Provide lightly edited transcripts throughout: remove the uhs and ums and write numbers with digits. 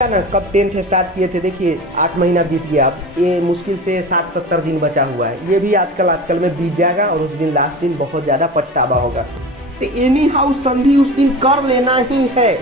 ना कब 10th start किए थे, देखिए 8 महीना बीत गया। अब ये मुश्किल से 60-70 दिन बचा हुआ है। ये भी आजकल में बीत जाएगा और उस दिन लास्ट दिन बहुत ज़्यादा पछतावा होगा। तो एनी हाउ संधि उस दिन कर लेना ही है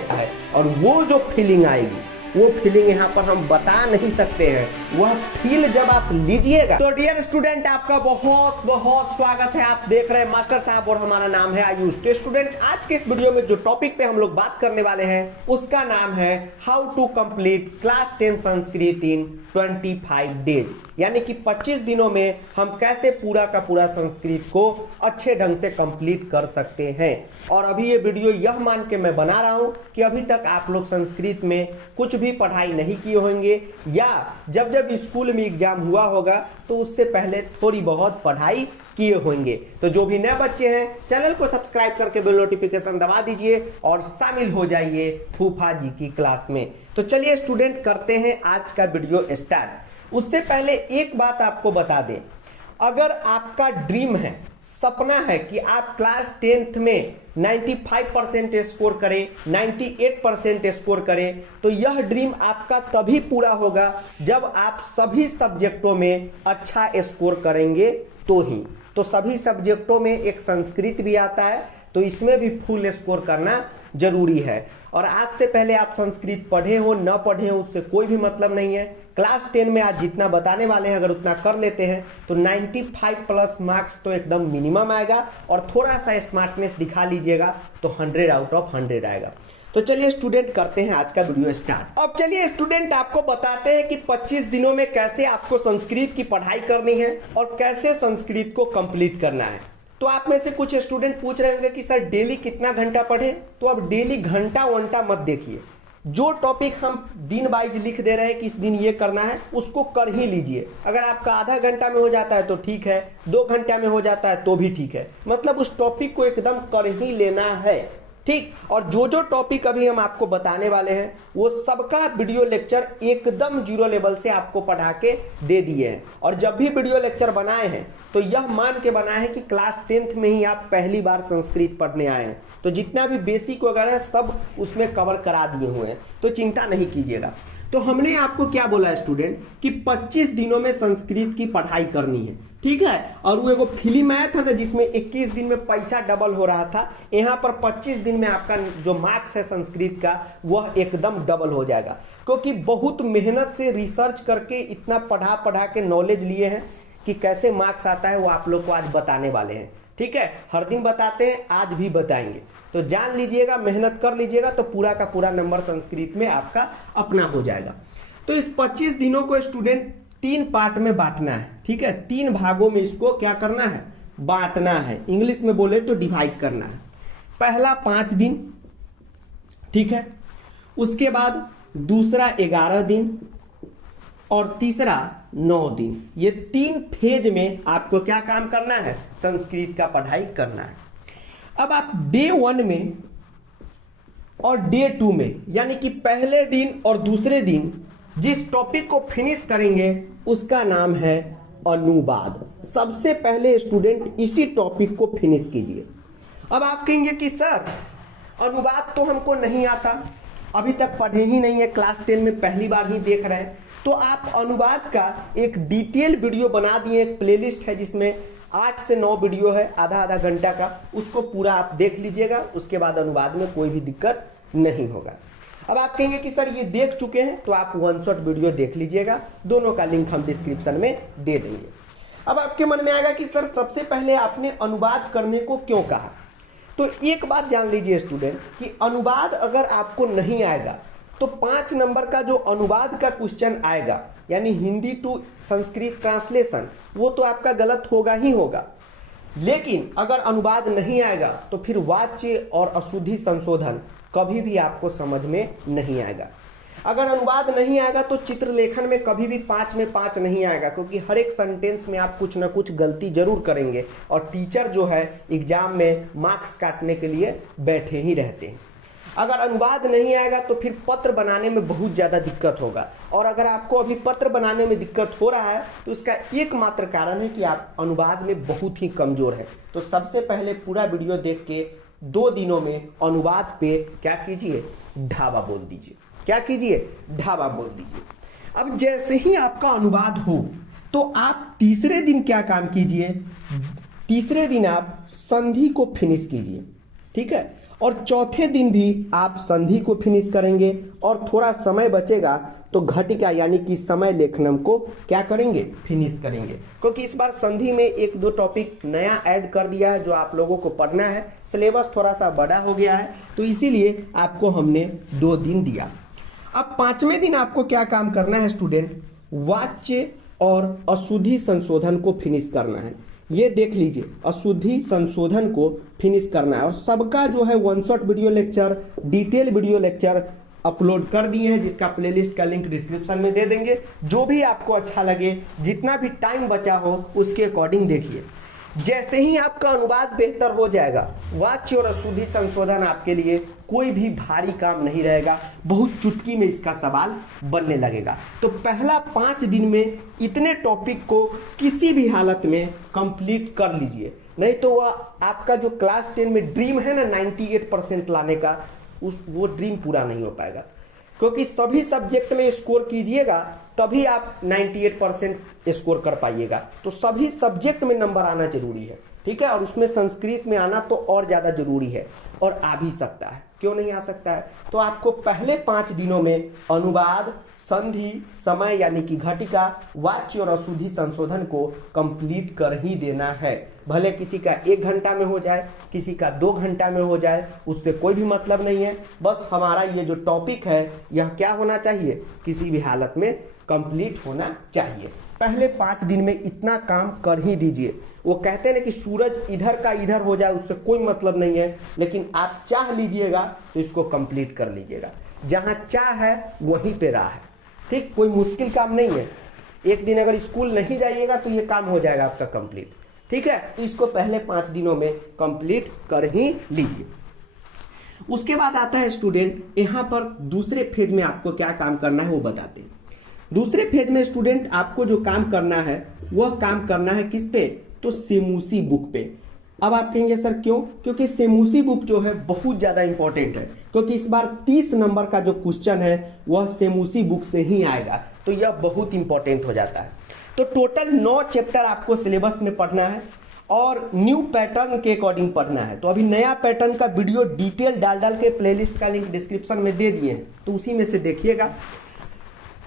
और वो जो फीलिंग आएगी वो फीलिंग यहाँ पर हम बता नहीं सकते हैं। वह फील जब आप लीजिएगा तो डियर स्टूडेंट आपका बहुत बहुत स्वागत है। आप देख रहे हैं मास्टर साहब और हमारा नाम है आयुष। तो स्टूडेंट आज के इस वीडियो में जो टॉपिक पे हम लोग बात करने वाले हैं उसका नाम है how to complete class 10 Sanskrit in 25 days, यानी कि 25 दिनों में हम कैसे पूरा का पूरा संस्कृत को अच्छे ढंग से कंप्लीट कर सकते हैं। और अभी ये वीडियो यह मान के मैं बना रहा हूं कि अभी तक आप लोग संस्कृत में कुछ भी पढ़ाई नहीं किए होंगे या जब जब स्कूल में एग्जाम हुआ होगा तो उससे पहले थोड़ी बहुत पढ़ाई किए होंगे। तो जो भी नए बच्चे हैं चैनल को सब्सक्राइब करके बेल नोटिफिकेशन दबा दीजिए और शामिल हो जाइए फूफा जी की क्लास में। तो चलिए स्टूडेंट करते हैं आज का वीडियो स्टार्ट। उससे पहले एक बात आपको बता दें, अगर आपका ड्रीम है, सपना है कि आप क्लास 10th में 95% स्कोर करें, 98% स्कोर करें, तो यह ड्रीम आपका तभी पूरा होगा जब आप सभी सब्जेक्टों में अच्छा स्कोर करेंगे तो ही। तो सभी सब्जेक्टों में एक संस्कृत भी आता है तो इसमें भी फुल स्कोर करना जरूरी है। और आज से पहले आप संस्कृत पढ़े हो न पढ़े हो उससे कोई भी मतलब नहीं है। क्लास 10 में आज जितना बताने वाले हैं अगर उतना कर लेते हैं तो 95 प्लस मार्क्स तो एकदम मिनिमम आएगा और थोड़ा सा स्मार्टनेस दिखा लीजिएगा तो 100 आउट ऑफ 100 आएगा। तो चलिए स्टूडेंट करते हैं आज का वीडियो स्टार्ट। अब चलिए स्टूडेंट आपको बताते हैं कि 25 दिनों में कैसे आपको संस्कृत की पढ़ाई करनी है और कैसे संस्कृत को कंप्लीट करना है। तो आप में से कुछ स्टूडेंट पूछ रहे होंगे कि सर डेली कितना घंटा पढ़े। तो अब डेली घंटा वंटा मत देखिए, जो टॉपिक हम दिन वाइज लिख दे रहे हैं कि इस दिन ये करना है उसको कर ही लीजिए। अगर आपका आधा घंटा में हो जाता है तो ठीक है, 2 घंटा में हो जाता है तो भी ठीक है, मतलब उस टॉपिक को एकदम कर ही लेना है, ठीक। और जो जो टॉपिक अभी हम आपको बताने वाले हैं वो सबका वीडियो लेक्चर एकदम 0 लेवल से आपको पढ़ा के दे दिए हैं। और जब भी वीडियो लेक्चर बनाए हैं तो यह मान के बनाए हैं कि क्लास 10th में ही आप पहली बार संस्कृत पढ़ने आए हैं, तो जितना भी बेसिक वगैरह है सब उसमें कवर करा दिए हुए हैं, तो चिंता नहीं कीजिएगा। तो हमने आपको क्या बोला स्टूडेंट कि 25 दिनों में संस्कृत की पढ़ाई करनी है, ठीक है। और वो एगो फिल्म आया था ना जिसमें 21 दिन में पैसा डबल हो रहा था, यहाँ पर 25 दिन में आपका जो मार्क्स है संस्कृत का वह एकदम डबल हो जाएगा। क्योंकि बहुत मेहनत से रिसर्च करके इतना पढ़ा के नॉलेज लिए हैं कि कैसे मार्क्स आता है वो आप लोग को आज बताने वाले हैं, ठीक है। हर दिन बताते हैं, आज भी बताएंगे, तो जान लीजिएगा, मेहनत कर लीजिएगा तो पूरा का पूरा नंबर संस्कृत में आपका अपना हो जाएगा। तो इस 25 दिनों को स्टूडेंट 3 पार्ट में बांटना है, ठीक है। 3 भागों में इसको क्या करना है, बांटना है। इंग्लिश में बोले तो डिवाइड करना है। पहला 5 दिन, ठीक है। उसके बाद दूसरा 11 दिन और तीसरा 9 दिन। ये 3 फेज में आपको क्या काम करना है, संस्कृत का पढ़ाई करना है। अब आप डे 1 में और डे 2 में, यानी कि पहले दिन और दूसरे दिन जिस टॉपिक को फिनिश करेंगे उसका नाम है अनुवाद। सबसे पहले स्टूडेंट इसी टॉपिक को फिनिश कीजिए। अब आप कहेंगे कि सर अनुवाद तो हमको नहीं आता, अभी तक पढ़े ही नहीं है, क्लास 10 में पहली बार ही देख रहे हैं। तो आप अनुवाद का एक डिटेल वीडियो बना दिए, एक प्लेलिस्ट है जिसमें 8 से 9 वीडियो है, आधा घंटा का, उसको पूरा आप देख लीजिएगा। उसके बाद अनुवाद में कोई भी दिक्कत नहीं होगा। अब आप कहेंगे कि सर ये देख चुके हैं, तो आप 1 शॉट वीडियो देख लीजिएगा, दोनों का लिंक हम डिस्क्रिप्शन में दे देंगे। अब आपके मन में आएगा कि सर सबसे पहले आपने अनुवाद करने को क्यों कहा। तो एक बात जान लीजिए स्टूडेंट कि अनुवाद अगर आपको नहीं आएगा तो 5 नंबर का जो अनुवाद का क्वेश्चन आएगा, यानी हिंदी टू संस्कृत ट्रांसलेशन, वो तो आपका गलत होगा ही होगा। लेकिन अगर अनुवाद नहीं आएगा तो फिर वाच्य और अशुद्धि संशोधन कभी भी आपको समझ में नहीं आएगा। अगर अनुवाद नहीं आएगा तो चित्रलेखन में कभी भी 5 में 5 नहीं आएगा, क्योंकि हर एक सेंटेंस में आप कुछ ना कुछ गलती जरूर करेंगे और टीचर जो है एग्जाम में मार्क्स काटने के लिए बैठे ही रहते हैं। अगर अनुवाद नहीं आएगा तो फिर पत्र बनाने में बहुत ज़्यादा दिक्कत होगा। और अगर आपको अभी पत्र बनाने में दिक्कत हो रहा है तो इसका एकमात्र कारण है कि आप अनुवाद में बहुत ही कमज़ोर है। तो सबसे पहले पूरा वीडियो देख के 2 दिनों में अनुवाद पे क्या कीजिए, ढाबा बोल दीजिए। क्या कीजिए, ढाबा बोल दीजिए। अब जैसे ही आपका अनुवाद हो तो आप तीसरे दिन क्या काम कीजिए, तीसरे दिन आप संधि को फिनिश कीजिए, ठीक है। और चौथे दिन भी आप संधि को फिनिश करेंगे और थोड़ा समय बचेगा तो घटिका यानी कि समय लेखनम को क्या करेंगे, फिनिश करेंगे। क्योंकि इस बार संधि में एक दो टॉपिक नया ऐड कर दिया है जो आप लोगों को पढ़ना है, सिलेबस थोड़ा सा बड़ा हो गया है, तो इसीलिए आपको हमने 2 दिन दिया। अब 5वें दिन आपको क्या काम करना है स्टूडेंट, वाच्य और अशुद्धि संशोधन को फिनिश करना है। ये देख लीजिए, अशुद्धि संशोधन को फिनिश करना है। और सबका जो है one shot video lecture, detail video lecture upload कर दिए हैं, जिसका प्लेलिस्ट का लिंक डिस्क्रिप्शन में दे देंगे। जो भी आपको अच्छा लगे, जितना भी टाइम बचा हो उसके अकॉर्डिंग देखिए। जैसे ही आपका अनुवाद बेहतर हो जाएगा, वाच्य और अशुद्धि संशोधन आपके लिए कोई भी भारी काम नहीं रहेगा, बहुत चुटकी में इसका सवाल बनने लगेगा। तो पहला 5 दिन में इतने टॉपिक को किसी भी हालत में कंप्लीट कर लीजिए, नहीं तो वह आपका जो क्लास 10 में ड्रीम है ना 98% लाने का, वो ड्रीम पूरा नहीं हो पाएगा। क्योंकि सभी सब्जेक्ट में स्कोर कीजिएगा तभी आप 98% स्कोर कर पाइएगा। तो सभी सब्जेक्ट में नंबर आना जरूरी है, ठीक है। और उसमें संस्कृत में आना तो और ज्यादा जरूरी है, और आ भी सकता है, क्यों नहीं आ सकता है। तो आपको पहले 5 दिनों में अनुवाद, संधि, समय यानी कि घटिका, वाच्य और अशुद्धि संशोधन को कंप्लीट कर ही देना है। भले किसी का 1 घंटा में हो जाए, किसी का 2 घंटा में हो जाए, उससे कोई भी मतलब नहीं है। बस हमारा ये जो टॉपिक है यह क्या होना चाहिए, किसी भी हालत में कंप्लीट होना चाहिए। पहले 5 दिन में इतना काम कर ही दीजिए। वो कहते हैं ना कि सूरज इधर का इधर हो जाए उससे कोई मतलब नहीं है, लेकिन आप चाह लीजिएगा तो इसको कंप्लीट कर लीजिएगा। जहां चाह है वहीं पे राह है, ठीक। कोई मुश्किल काम नहीं है। एक दिन अगर स्कूल नहीं जाइएगा तो ये काम हो जाएगा आपका कंप्लीट, ठीक है। तो इसको पहले 5 दिनों में कंप्लीट कर ही लीजिए। उसके बाद आता है स्टूडेंट, यहां पर दूसरे फेज में आपको क्या काम करना है वो बताते हैं। दूसरे फेज में स्टूडेंट आपको जो काम करना है वह काम करना है किस पे, तो सेमूसी बुक पे। अब आप कहेंगे सर क्यों, क्योंकि सेमूसी बुक जो है बहुत ज्यादा इंपॉर्टेंट है, क्योंकि इस बार 30 नंबर का जो क्वेश्चन है वह सेमूसी बुक से ही आएगा, तो यह बहुत इंपॉर्टेंट हो जाता है। तो टोटल 9 चैप्टर आपको सिलेबस में पढ़ना है और न्यू पैटर्न के अकॉर्डिंग पढ़ना है। तो अभी नया पैटर्न का वीडियो डिटेल डाल के प्लेलिस्ट का लिंक डिस्क्रिप्शन में दे दिए हैं, तो उसी में से देखिएगा।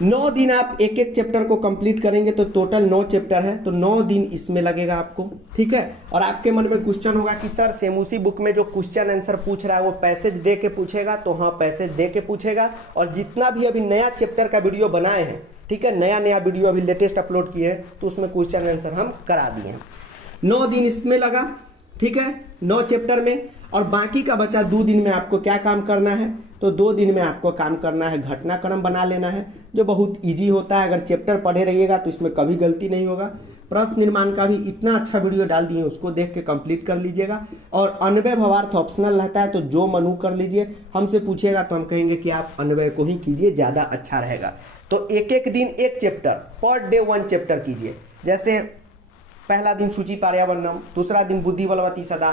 9 दिन आप एक एक चैप्टर को कंप्लीट करेंगे तो टोटल 9 चैप्टर है, तो 9 दिन इसमें लगेगा आपको, ठीक है। और आपके मन में क्वेश्चन होगा कि सर सेमूसी बुक में जो क्वेश्चन आंसर पूछ रहा है वो पैसेज दे के पूछेगा, तो हाँ पैसेज दे के पूछेगा। और जितना भी अभी नया चैप्टर का वीडियो बनाए हैं, ठीक है, नया वीडियो अभी लेटेस्ट अपलोड किए हैं, तो उसमें क्वेश्चन आंसर हम करा दिए हैं। 9 दिन इसमें लगा, ठीक है, 9 चैप्टर में। और बाकी का बचा 2 दिन में आपको क्या काम करना है, तो 2 दिन में आपको काम करना है घटनाक्रम बना लेना है, जो बहुत इजी होता है। अगर चैप्टर पढ़े रहिएगा तो इसमें कभी गलती नहीं होगा। प्रश्न निर्माण का भी इतना अच्छा वीडियो डाल दिए, उसको देख के कंप्लीट कर लीजिएगा। और अन्वय भावार्थ ऑप्शनल रहता है, तो जो मनु कर लीजिए। हमसे पूछिएगा तो हम कहेंगे कि आप अन्वय को ही कीजिए, ज्यादा अच्छा रहेगा। तो एक एक दिन एक चैप्टर, पर डे 1 चैप्टर कीजिए। जैसे पहला दिन सूचि पर्यावरणम, दूसरा दिन बुद्धि बलवती सदा,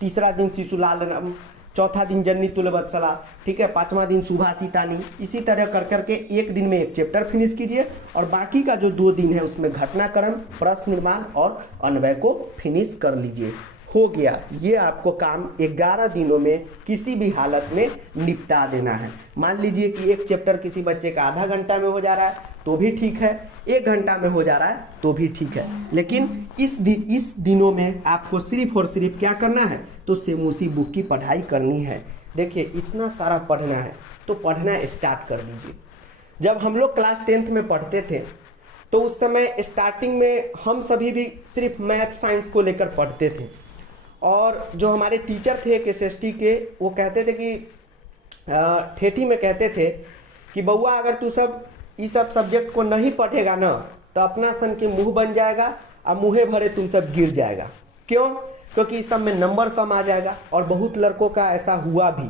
तीसरा दिन शिशुलालनम, चौथा दिन जन्नी तुलवत्सला, ठीक है, 5वां दिन सुभाषितानी। इसी तरह कर करके एक दिन में एक चैप्टर फिनिश कीजिए और बाकी का जो 2 दिन है उसमें घटनाक्रम, प्रश्न निर्माण और अन्वय को फिनिश कर लीजिए। हो गया, ये आपको काम 11 दिनों में किसी भी हालत में निपटा देना है। मान लीजिए कि एक चैप्टर किसी बच्चे का आधा घंटा में हो जा रहा है तो भी ठीक है, 1 घंटा में हो जा रहा है तो भी ठीक है, लेकिन इस दिनों में आपको सिर्फ और सिर्फ क्या करना है, तो सेमूसी बुक की पढ़ाई करनी है। देखिए इतना सारा पढ़ना है तो पढ़ना स्टार्ट कर दीजिए। जब हम लोग क्लास 10th में पढ़ते थे तो उस समय स्टार्टिंग में हम सभी भी सिर्फ मैथ साइंस को लेकर पढ़ते थे, और जो हमारे टीचर थे एक SST के, वो कहते थे कि ठेठी में कहते थे कि बउआ अगर तू ये सब सब्जेक्ट को नहीं पढ़ेगा ना तो अपना सन के मुंह बन जाएगा और मुँहे भरे तुम सब गिर जाएगा। क्यों? क्योंकि इस सब में नंबर कम आ जाएगा, और बहुत लड़कों का ऐसा हुआ भी,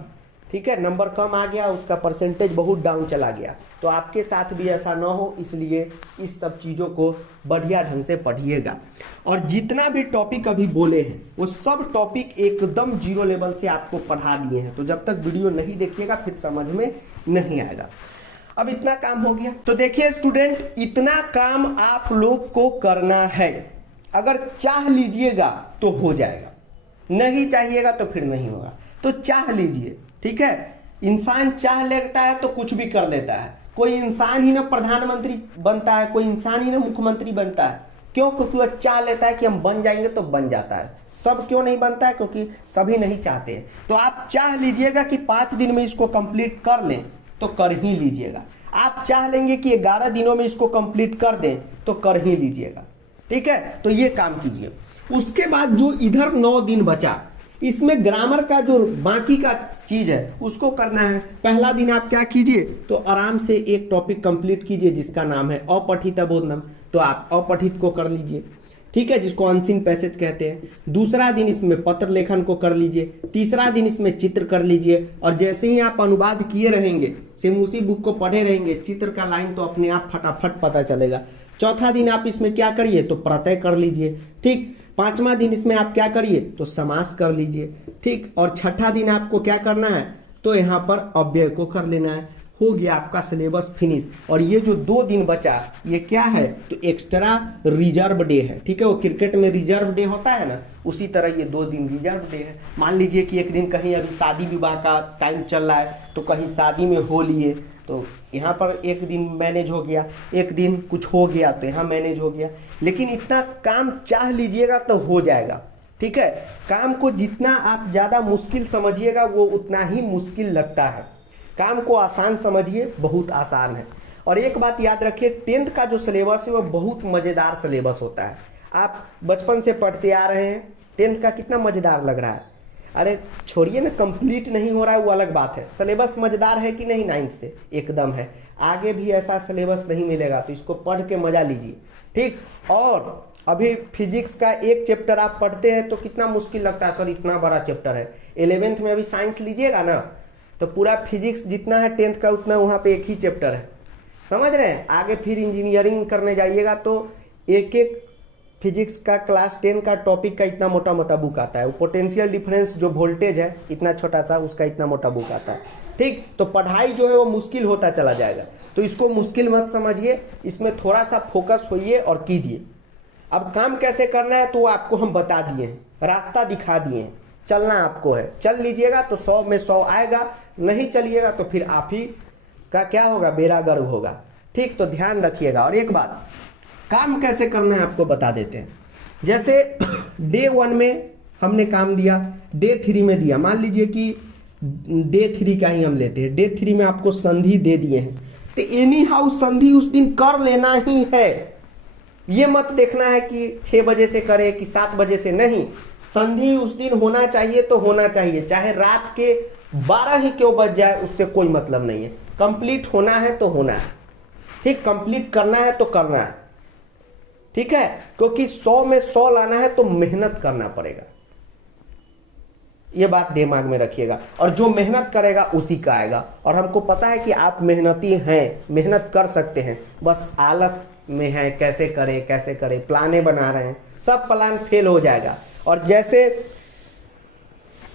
ठीक है, नंबर कम आ गया, उसका परसेंटेज बहुत डाउन चला गया। तो आपके साथ भी ऐसा ना हो, इसलिए इस सब चीज़ों को बढ़िया ढंग से पढ़िएगा। और जितना भी टॉपिक अभी बोले हैं वो सब टॉपिक एकदम 0 लेवल से आपको पढ़ा दिए हैं, तो जब तक वीडियो नहीं देखिएगा फिर समझ में नहीं आएगा। अब इतना काम हो गया। तो देखिए स्टूडेंट, इतना काम आप लोग को करना है। अगर चाह लीजिएगा तो हो जाएगा, नहीं चाहिएगा तो फिर नहीं होगा। तो चाह लीजिए, ठीक है। इंसान चाह लेता है तो कुछ भी कर देता है। कोई इंसान ही ना प्रधानमंत्री बनता है, कोई इंसान ही ना मुख्यमंत्री बनता है। क्यों? क्योंकि वह चाह लेता है कि हम बन जाएंगे तो बन जाता है। सब क्यों नहीं बनता है? क्योंकि सभी नहीं चाहते हैं। तो आप चाह लीजिएगा कि 5 दिन में इसको कंप्लीट कर लें तो कर ही लीजिएगा। आप चाह लेंगे कि 11 दिनों में इसको कंप्लीट कर दें तो कर ही लीजिएगा, ठीक है। तो ये काम कीजिए। उसके बाद जो इधर 9 दिन बचा, इसमें ग्रामर का जो बाकी का चीज है उसको करना है। पहला दिन आप क्या कीजिए, तो आराम से एक टॉपिक कंप्लीट कीजिए जिसका नाम है अपठित बोधनम। तो आप अपठित को कर लीजिए, ठीक है, जिसको अनसीन पैसेज कहते हैं। दूसरा दिन इसमें पत्र लेखन को कर लीजिए। तीसरा दिन इसमें चित्र कर लीजिए। और जैसे ही आप अनुवाद किए रहेंगे, सेम उसी बुक को पढ़े रहेंगे, चित्र का लाइन तो अपने आप फटाफट पता चलेगा। चौथा दिन आप इसमें क्या करिए, तो प्रत्यय कर लीजिए, ठीक। 5वां दिन इसमें आप क्या करिए, तो समास कर लीजिए, ठीक। और छठा दिन आपको क्या करना है, तो यहाँ पर अव्यय को कर लेना है। हो गया आपका सिलेबस फिनिश। और ये जो 2 दिन बचा, ये क्या है, तो एक्स्ट्रा रिजर्व डे है, ठीक है। वो क्रिकेट में रिजर्व डे होता है ना, उसी तरह ये 2 दिन रिजर्व डे है। मान लीजिए कि एक दिन कहीं अभी शादी विवाह का टाइम चल रहा है, तो कहीं शादी में हो लिए, तो यहाँ पर एक दिन मैनेज हो गया, एक दिन कुछ हो गया तो यहाँ मैनेज हो गया। लेकिन इतना काम चाह लीजिएगा तो हो जाएगा, ठीक है। काम को जितना आप ज्यादा मुश्किल समझिएगा वो उतना ही मुश्किल लगता है। काम को आसान समझिए, बहुत आसान है। और एक बात याद रखिए, 10th का जो सिलेबस है वो बहुत मजेदार सिलेबस होता है। आप बचपन से पढ़ते आ रहे हैं, 10th का कितना मजेदार लग रहा है। अरे छोड़िए ना, कंप्लीट नहीं हो रहा है वो अलग बात है। सिलेबस मजेदार है कि नहीं? 9th से एकदम है। आगे भी ऐसा सिलेबस नहीं मिलेगा, तो इसको पढ़ के मजा लीजिए, ठीक। और अभी फिजिक्स का एक चैप्टर आप पढ़ते हैं तो कितना मुश्किल लगता है, सर इतना बड़ा चैप्टर है। 11th में अभी साइंस लीजिएगा ना, तो पूरा फिजिक्स जितना है 10th का उतना वहां पे एक ही चैप्टर है, समझ रहे हैं। आगे फिर इंजीनियरिंग करने जाइएगा तो एक एक फिजिक्स का क्लास 10 का टॉपिक का इतना मोटा मोटा बुक आता है। वो पोटेंशियल डिफरेंस जो वोल्टेज है इतना छोटा सा, उसका इतना मोटा बुक आता है, ठीक। तो पढ़ाई जो है वो मुश्किल होता चला जाएगा। तो इसको मुश्किल मत समझिए, इसमें थोड़ा सा फोकस होइए और कीजिए। अब काम कैसे करना है तो आपको हम बता दिए हैं, रास्ता दिखा दिए हैं। चलना आपको है, चल लीजिएगा तो 100 में 100 आएगा, नहीं चलिएगा तो फिर आप ही का क्या होगा, बेड़ा गर्क होगा, ठीक। तो ध्यान रखिएगा। और एक बात, काम कैसे करना है आपको बता देते हैं। जैसे डे 1 में हमने काम दिया, डे 3 में दिया। मान लीजिए कि डे 3 का ही हम लेते हैं। डे 3 में आपको संधि दे दिए हैं, तो एनी हाउ संधि उस दिन कर लेना ही है। ये मत देखना है कि 6 बजे से करे कि 7 बजे से, नहीं। संधि उस दिन होना चाहिए तो होना चाहिए, चाहे रात के 12 ही क्यों बज जाए, उससे कोई मतलब नहीं है। कंप्लीट होना है तो होना है, ठीक। कंप्लीट करना है तो करना है, ठीक है। क्योंकि 100 में 100 लाना है तो मेहनत करना पड़ेगा, ये बात दिमाग में रखिएगा। और जो मेहनत करेगा उसी का आएगा। और हमको पता है कि आप मेहनती हैं, मेहनत कर सकते हैं, बस आलस में है, कैसे करें, प्लाने बना रहे हैं, सब प्लान फेल हो जाएगा। और जैसे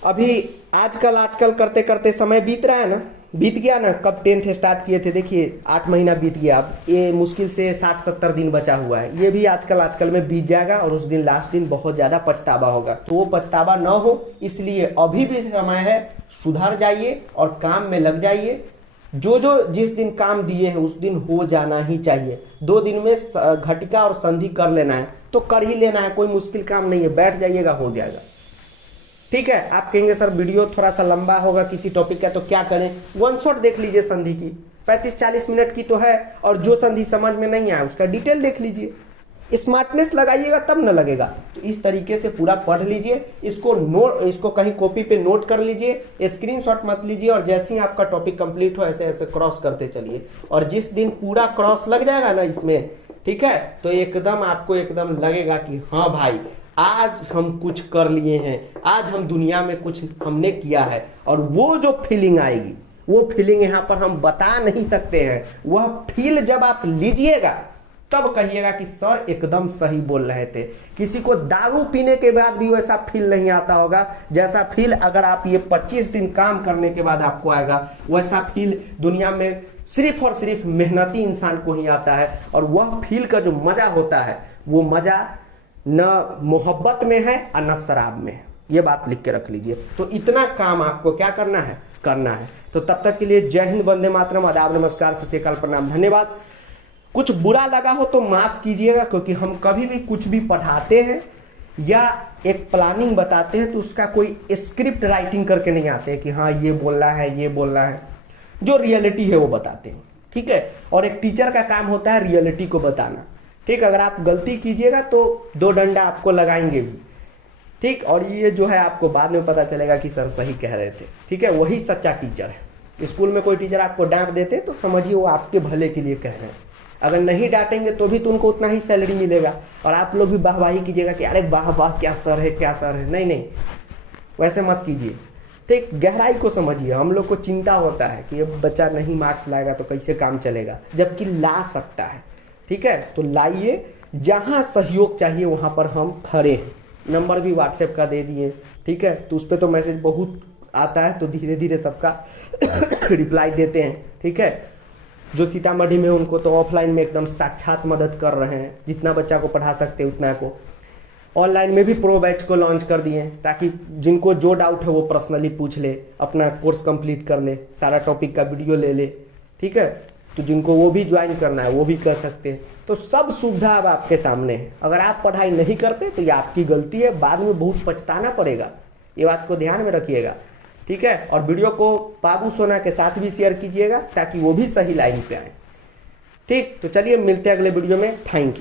अभी आजकल करते करते समय बीत रहा है ना, बीत गया ना। कब 10th स्टार्ट किए थे, देखिए 8 महीना बीत गया। अब ये मुश्किल से 60-70 दिन बचा हुआ है। ये भी आजकल में बीत जाएगा और उस दिन लास्ट दिन बहुत ज्यादा पछतावा होगा। तो वो पछतावा न हो इसलिए अभी भी समय है, सुधर जाइए और काम में लग जाइए। जो जिस दिन काम दिए हैं उस दिन हो जाना ही चाहिए। 2 दिन में घटिका और संधि कर लेना है तो कर ही लेना है, कोई मुश्किल काम नहीं है। बैठ जाइएगा, हो जाएगा, ठीक है। आप कहेंगे सर वीडियो थोड़ा सा लंबा होगा किसी टॉपिक का, तो क्या करें, 1 शॉट देख लीजिए संधि की, 35-40 मिनट की तो है। और जो संधि समझ में नहीं आया उसका डिटेल देख लीजिए, स्मार्टनेस लगाइएगा तब न लगेगा। तो इस तरीके से पूरा पढ़ लीजिए, इसको कहीं कॉपी पे नोट कर लीजिए, स्क्रीनशॉट मत लीजिए। और जैसे ही आपका टॉपिक कंप्लीट हो ऐसे ऐसे क्रॉस करते चलिए। और जिस दिन पूरा क्रॉस लग जाएगा ना इसमें, ठीक है, तो एकदम आपको एकदम लगेगा कि हाँ भाई आज हम कुछ कर लिए हैं, आज हम दुनिया में कुछ हमने किया है। और वो जो फीलिंग आएगी, वो फीलिंग यहाँ पर हम बता नहीं सकते हैं। वह फील जब आप लीजिएगा तब कहिएगा कि सर एकदम सही बोल रहे थे। किसी को दारू पीने के बाद भी वैसा फील नहीं आता होगा जैसा फील अगर आप ये 25 दिन काम करने के बाद आपको आएगा। वैसा फील दुनिया में सिर्फ और सिर्फ मेहनती इंसान को ही आता है, और वह फील का जो मजा होता है वो मजा न मोहब्बत में है और न शराब में है। ये बात लिख के रख लीजिए। तो इतना काम आपको क्या करना है, करना है। तो तब तक के लिए जय हिंद, वंदे मातरम, आदाब, नमस्कार, सत श्री अकाल, प्रणाम, धन्यवाद। कुछ बुरा लगा हो तो माफ कीजिएगा, क्योंकि हम कभी भी कुछ भी पढ़ाते हैं या एक प्लानिंग बताते हैं तो उसका कोई स्क्रिप्ट राइटिंग करके नहीं आते हैं कि हाँ ये बोलना है, ये बोलना है। जो रियलिटी है वो बताते हैं, ठीक है। और एक टीचर का काम होता है रियलिटी को बताना, ठीक। अगर आप गलती कीजिएगा तो 2 डंडा आपको लगाएंगे भी, ठीक। और ये जो है आपको बाद में पता चलेगा कि सर सही कह रहे थे, ठीक है। वही सच्चा टीचर है। स्कूल में कोई टीचर आपको डांट देते तो समझिए वो आपके भले के लिए कह रहे हैं। अगर नहीं डांटेंगे तो भी तो उनको उतना ही सैलरी मिलेगा, और आप लोग भी वाहवाही कीजिएगा कि अरे वाह वाह क्या सर है, क्या सर है। नहीं नहीं, वैसे मत कीजिए, ठीक। गहराई को समझिए। हम लोग को चिंता होता है कि अब बच्चा नहीं मार्क्स लाएगा तो कैसे काम चलेगा, जबकि ला सकता है, ठीक है। तो लाइए, जहां सहयोग चाहिए वहां पर हम खड़े हैं। नंबर भी व्हाट्सएप का दे दिए, ठीक है। तो उस पर तो मैसेज बहुत आता है, तो धीरे धीरे सबका रिप्लाई देते हैं, ठीक है। जो सीतामढ़ी में उनको तो ऑफलाइन में एकदम साक्षात मदद कर रहे हैं, जितना बच्चा को पढ़ा सकते उतना को। ऑनलाइन में भी प्रो बैच को लॉन्च कर दिए, ताकि जिनको जो डाउट है वो पर्सनली पूछ ले, अपना कोर्स कंप्लीट कर ले, सारा टॉपिक का वीडियो ले ले, ठीक है। तो जिनको वो भी ज्वाइन करना है वो भी कर सकते हैं। तो सब सुविधा अब आपके सामने है। अगर आप पढ़ाई नहीं करते तो ये आपकी गलती है, बाद में बहुत पछताना पड़ेगा। ये बात को ध्यान में रखिएगा, ठीक है। और वीडियो को बाबू सोना के साथ भी शेयर कीजिएगा ताकि वो भी सही लाइन पे आए, ठीक। तो चलिए मिलते हैं अगले वीडियो में। Thank you.